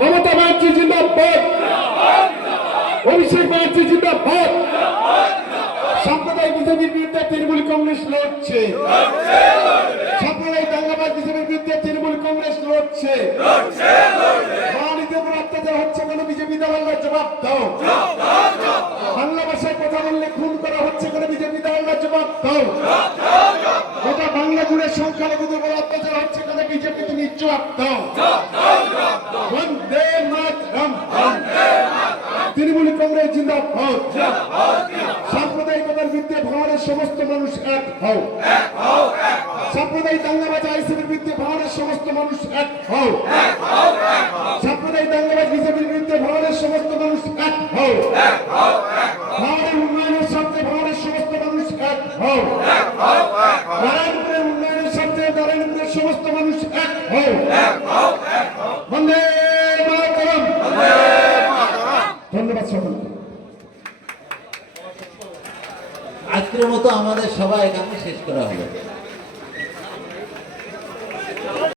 মমতা ব্যানার্জি জিন্দাবাদ, অভিষেক ব্যানার্জি জিন্দাবাদ। সাম্প্রদায়িক বিজেপির বিরুদ্ধে তৃণমূল কংগ্রেস লড়ছে, সাম্প্রদায়িক দাঙ্গাবাজ বিজেপির বিরুদ্ধে তৃণমূল কংগ্রেস লড়ছে। বাঙালিদের উপর অত্যাচার হচ্ছে কেন বিজেপি দলের জবাব দাও। বাংলা ভাষায় কথা বললে খুন করা হচ্ছে কেন বিজেপি দলের জবাব দাও। গোটা বাংলা জুড়ে সংখ্যালঘুদের উপর অত্যাচার হচ্ছে কেন বিজেপি তুমি জবাব দাও। বন্দে মাতরম, তৃণমূল কংগ্রেস জিন্দাবাদ। সাম্প্রদায়িকতার বিরুদ্ধে ভারতের সমস্ত মানুষ এক হও। সাম্প্রদায়িক দাঙ্গাবাজ আইসিবির বিরুদ্ধে ভারতের সমস্ত মানুষ এক হও। সাম্প্রদায়িক দাঙ্গাবাজ বিজেপির বিরুদ্ধে ভারতের সমস্ত মানুষ এক হও। ভারতের উন্নয়নের স্বার্থে ভারতের সমস্ত মানুষ এক হও। নারায়ণপুরের উন্নয়নের স্বার্থে নারায়ণপুরের সমস্ত মানুষ এক হও। বন্দে মাতরম। ধন্যবাদ সকলকে। আজকের মতো আমাদের সবাই এখানে শেষ করা হলো।